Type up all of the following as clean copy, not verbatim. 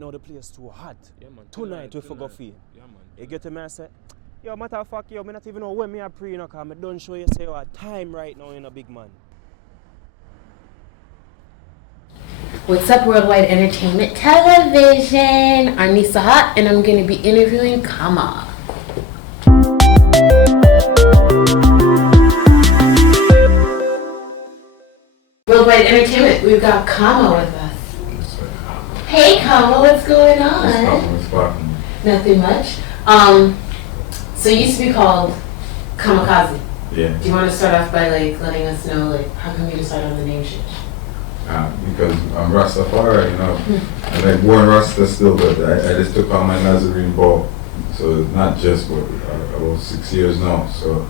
Now the place too hot. Yeah, man. Tonight we forgot feel. Yeah, man. You get to me and say, yo, matter of fact, yo, me not even know when me a pre, you know, cause me don't show you say, yo, time right now, you know, big man. What's up, Worldwide Entertainment Television? I'm Nisa Hott, and I'm going to be interviewing Kama. Worldwide Entertainment, we've got Kama with us. Hey, Kama, what's going on? What's poppin'? Nothing much. So it used to be called Kamikaze. Yeah. Do you want to start off by letting us know how come you decided on the name change? Because I'm Rastafari, you know. I'm like born Rasta still, but I just took on my Nazarene ball. So it's not just about 6 years now. So,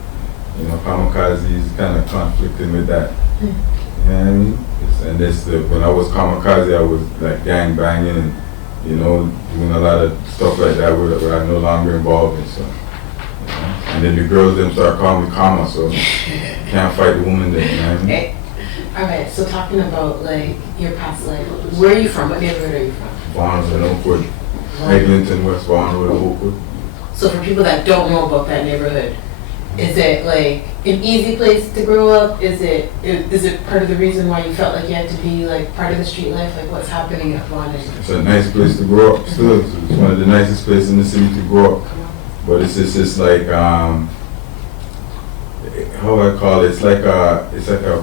you know, Kamikaze is kind of conflicting with that. You know what I mean? When I was Kamikaze, I was like gang banging and, you know, doing a lot of stuff like that where I'm no longer involved in. So, you know? And then the girls them start calling me Kama, so you can't fight the woman then, you know what I mean? Okay. Alright, so talking about your past life, where are you from? What neighborhood are you from? Vaughan Road, Oakwood. Eglinton, West Vaughan Road, Oakwood. So for people that don't know about that neighborhood, is it an easy place to grow up? Is it part of the reason why you felt like you had to be part of the street life? What's happening at Vaughan? It's a nice place to grow up still. It's one of the nicest places in the city to grow up. But it's just like how I call it, it's like a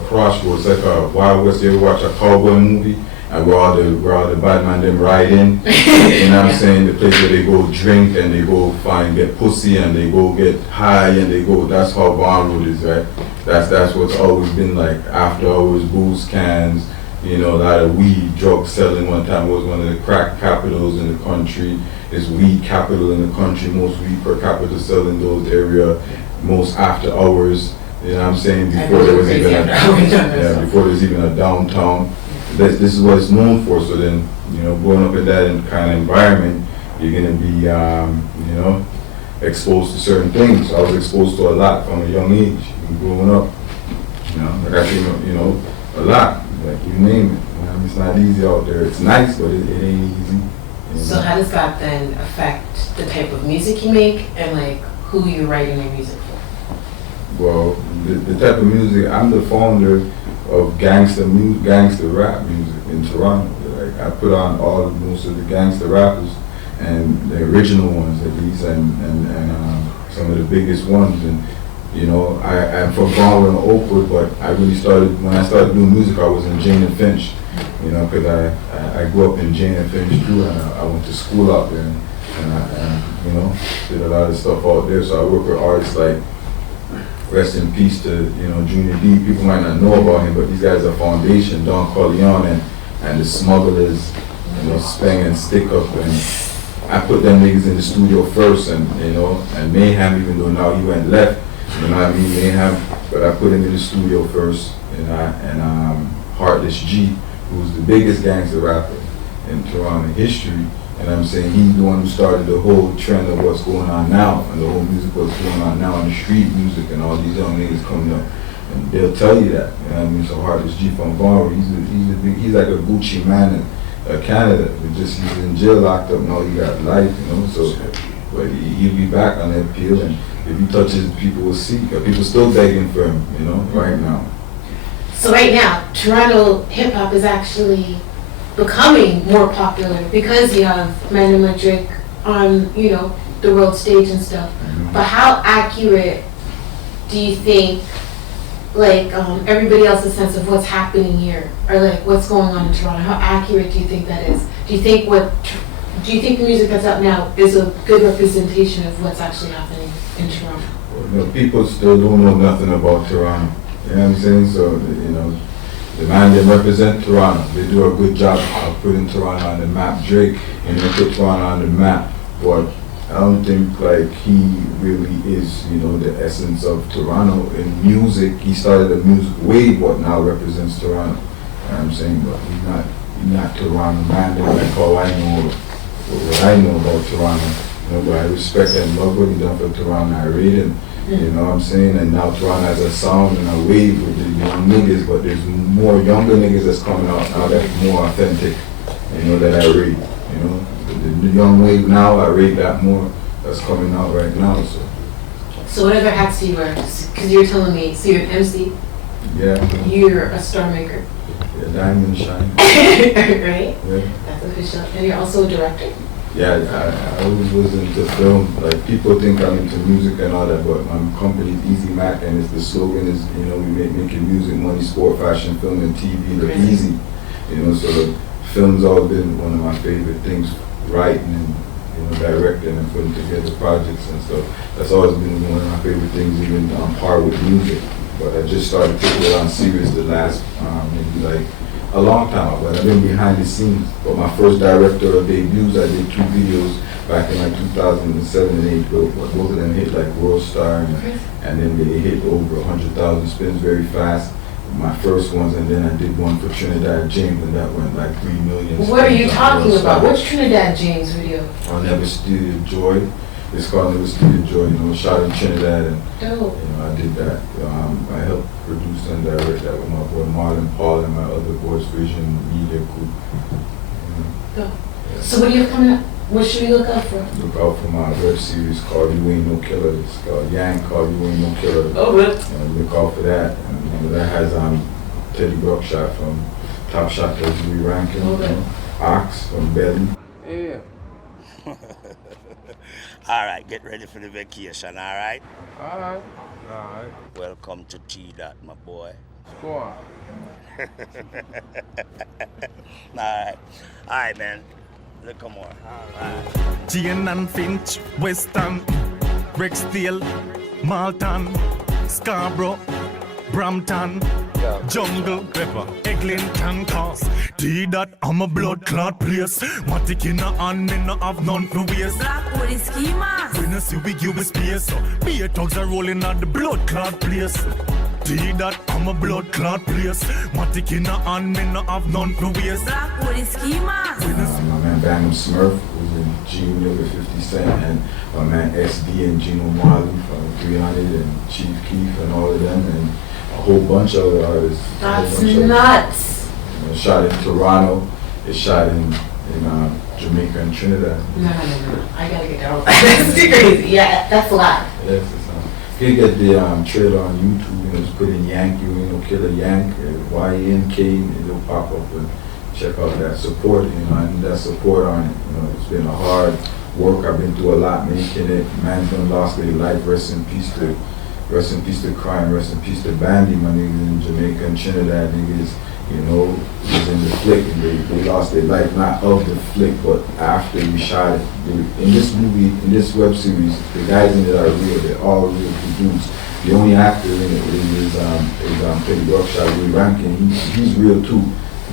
crossroads, it's like a Wild West. You ever watch a cowboy movie and where all the bad man them ride in? You know what I'm saying? The place where they go drink and they go get pussy and they go get high and they go, that's how Vaughan Road is, right? That's what's always been like. After hours, booze cans, you know, a lot of weed, drug selling. One time it was one of the crack capitals in the country. It's weed capital in the country, most weed per capita sell in those areas, most after hours. You know what I'm saying? Before there was even a downtown. This is what it's known for. So then, you know, growing up in that kind of environment, you're gonna be, you know, exposed to certain things. So I was exposed to a lot from a young age, growing up. You know, I got you know, a lot. Like you name it. You know, it's not easy out there. It's nice, but it ain't easy. You know? So how does that then affect the type of music you make and who you're writing your music for? Well, the type of music, I'm the founder of gangster rap music in Toronto. I put on most of the gangster rappers and the original ones at least, and some of the biggest ones. And you know, I'm from Vaughan and Oakwood, but when I started doing music, I was in Jane and Finch. You know, because I grew up in Jane and Finch too, and I went to school out there, and I you know, did a lot of stuff out there. So I work with artists like, rest in peace to, you know, Junior D. People might not know about him, but these guys are foundation, Don Corleone and the Smugglers, you know, Spang and Stick Up, and I put them niggas in the studio first, and you know, and Mayhem, even though now he went left, you know what I mean, Mayhem, but I put him in the studio first, and Heartless G, who's the biggest gangster rapper in Toronto history. And I'm saying he's the one who started the whole trend of what's going on now, and the whole music what's going on now, and the street music, and all these young niggas coming up, and they'll tell you that. You know what I mean? So Heartless G from Vaughan, he's like a Gucci man in Canada. He's in jail, locked up, now he got life, you know. So, but he'll be back on that appeal, and if he touches, people will see. Because people still begging for him, you know, right now. So right now, Toronto hip hop is actually becoming more popular because you have Man and Madrid on, you know, the world stage and stuff. Mm-hmm. But how accurate do you think, everybody else's sense of what's happening here, or what's going on in Toronto? How accurate do you think that is? Do you think the music that's out now is a good representation of what's actually happening in Toronto? Well, you know, people still don't know nothing about Toronto. You know what I'm saying? So, you know, the man that represent Toronto, they do a good job of putting Toronto on the map. Drake, and they put Toronto on the map, but I don't think he really is, you know, the essence of Toronto in music. He started a music wave what now represents Toronto. You know what I'm saying? But he's not Toronto man. Like how I know what I know about Toronto. You know, but I respect and love what he done for Toronto. I rate him. You know what I'm saying? And now Toronto has a sound and a wave with the young niggas, but there's more younger niggas that's coming out now that's more authentic, you know, that I read. You know, the young wave now, I rate that more. That's coming out right now. So what other hats do you wear? Because you're telling me, so you're an MC. Yeah. You're a star maker. Yeah, diamond shine. Right? Yeah. That's official. And you're also a director? Yeah, I always was into film. Like, people think I'm into music and all that, but my company is Easy Mac, and the slogan is, you know, we making music, money, sport, fashion, film, and TV look easy. You know, so film's always been one of my favorite things, writing and, you know, directing and putting together projects and stuff. That's always been one of my favorite things, even on par with music. But I just started taking it on serious the last, maybe like a long time ago. I've been behind the scenes. But my first directorial debuts, I did 2 videos back in like 2007 and 8. Both of them hit like World Star, and then they hit over 100,000 spins very fast. My first ones, and then I did one for Trinidad James, and that went like 3 million. What are you talking about? Which Trinidad James video? I'll Never Steal Your Joy. It's called Never Steal Your Joy. You know, shot in Trinidad, and you know, I did that. I helped produce and direct that with my boy Marlon Paul and my other boys, Vision Media Group. You know? Yeah. So what do you have coming up? What should we look out for? Look out for my web series called You Aint No Killa. It's called Yang called You Aint No Killa. Oh, really? Look out for that. And you know, that has Teddy Buckshot from Top Shottas, Louie Rankin, you know, Ox from Belly. Yeah. All right, get ready for the vacation, all right? All right. All right. Welcome to T-Dot, my boy. Squad. All right, man. Look more. All right. Jane and Finch, Western, Rexdale, Malton, Scarborough, Brampton, Jungle, Eglinton, Cause. T-Dot, I'm a blood clot place. Matic in a hand, me no have none for waste. Black with the schemas. We no see we give a space, so beer thugs are rolling at the blood clot place. T-Dot, I'm a blood clot place. Matic in a hand, me no have none for waste. Black with the schemas. My man Bam Smurf was in G-Unit with 50 Cent, and my man SD and Gino Marley from 300 and Chief Keef and all of them, and a whole bunch of other artists. That's nuts. You know, shot in Toronto, it's shot in Jamaica and Trinidad. No. I gotta get that. That's crazy. Yeah, that's a lot. Yes, you can get the trailer on YouTube, you know, just put in Yank, You Aint No Killa, Yank, Y-N-K, and it'll pop up, and check out that support, you know, I need that support on it. You know, it's been a hard work, I've been through a lot making it. Man's done lost their life, rest in peace to crime, rest in peace to Bandy, my niggas in Jamaica and Trinidad niggas, you know, was in the flick, and they lost their life, not of the flick, but after we shot it. In this movie, in this web series, the guys in it are real, they're all real produced. The only actor in it is Teddy Buckshot, Louie Rankin. He's real too.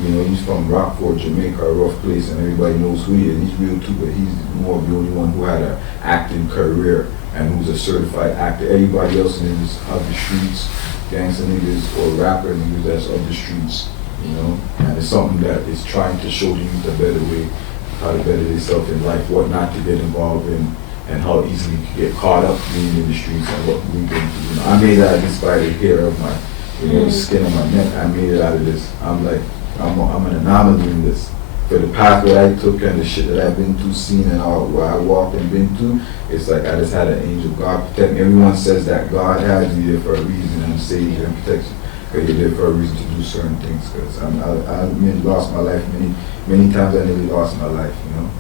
You know, he's from Rockford, Jamaica, a rough place, and everybody knows who he is. He's real too, but he's more of the only one who had an acting career and who's a certified actor. Everybody else in it is of the streets, gangster niggas or rapper niggas that's of the streets, you know? And it's something that is trying to show the youth a better way, how to better themselves in life, what not to get involved in, and how easily you can get caught up being in the streets and what we've been through. You know, I made it out of this by the hair of my, you know, the skin of my neck. I made it out of this. I'm an anomaly in this. For the path that I took and the shit that I've been through, seen and all, where I walked and been through, it's like I just had an angel. God protect me. Everyone says that God has you there for a reason and saves you and protects you. Because you're there for a reason to do certain things. Because I lost my life many times. I nearly lost my life, you know.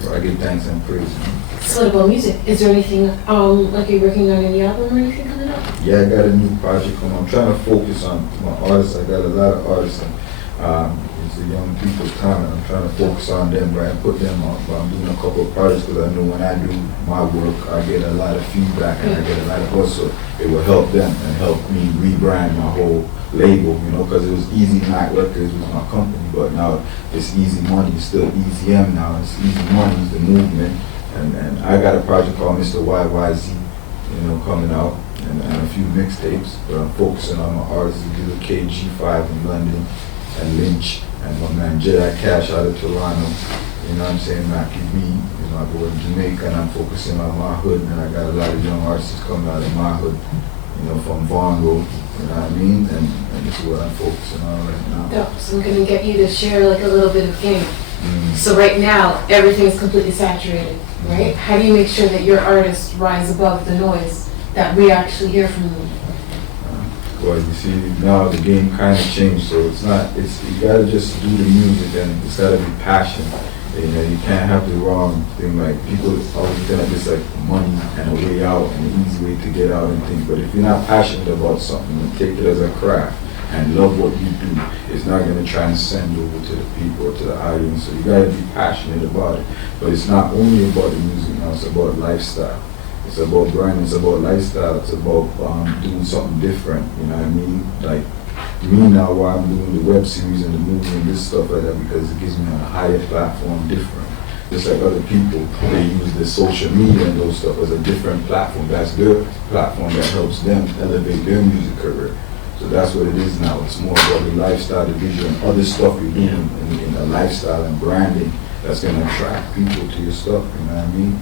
So I give thanks and praise. You know? So what about music? Is there anything, like you're working on any album or anything coming up? Yeah, I got a new project coming. I'm trying to focus on my artists. I got a lot of artists. It's the young people's time, and I'm trying to focus on them, right, and put them on. But I'm doing a couple of projects because I know when I do my work, I get a lot of feedback and I get a lot of hustle. It will help them and help me rebrand my whole label, you know, because it was Easy Night Records was my company, but now it's Easy Money. It's still Easy M now. It's Easy Money is the movement, and I got a project called Mr. YYZ, you know, coming out, and a few mixtapes. But I'm focusing on my artists, the KG5 in London, and Lynch, and my man Jedi Cash out of Toronto, you know what I'm saying, Mackie B, you know, I go to Jamaica and I'm focusing on my hood, and I got a lot of young artists coming out of my hood, you know, from Vaughan Road, you know what I mean, and this is what I'm focusing on right now. So I'm gonna get you to share like a little bit of game. So right now, everything is completely saturated, right? How do you make sure that your artists rise above the noise that we actually hear from them? Well, you see, now the game kind of changed, so you gotta just do the music and it's gotta be passion. You know, you can't have the wrong thing, like people always think like this, like money and a way out and an easy way to get out and things, but if you're not passionate about something and take it as a craft and love what you do, it's not gonna transcend over to the people or to the audience, so you gotta be passionate about it. But it's not only about the music now, it's about lifestyle. It's about brand, it's about lifestyle, it's about doing something different, you know what I mean? Like, me now, why I'm doing the web series and the movie and this stuff like that, because it gives me a higher platform, different. Just like other people, they use the social media and those stuff as a different platform. That's their platform that helps them elevate their music career. So that's what it is now. It's more about the lifestyle, the vision, and other stuff you're doing in the lifestyle and branding that's gonna attract people to your stuff, you know what I mean?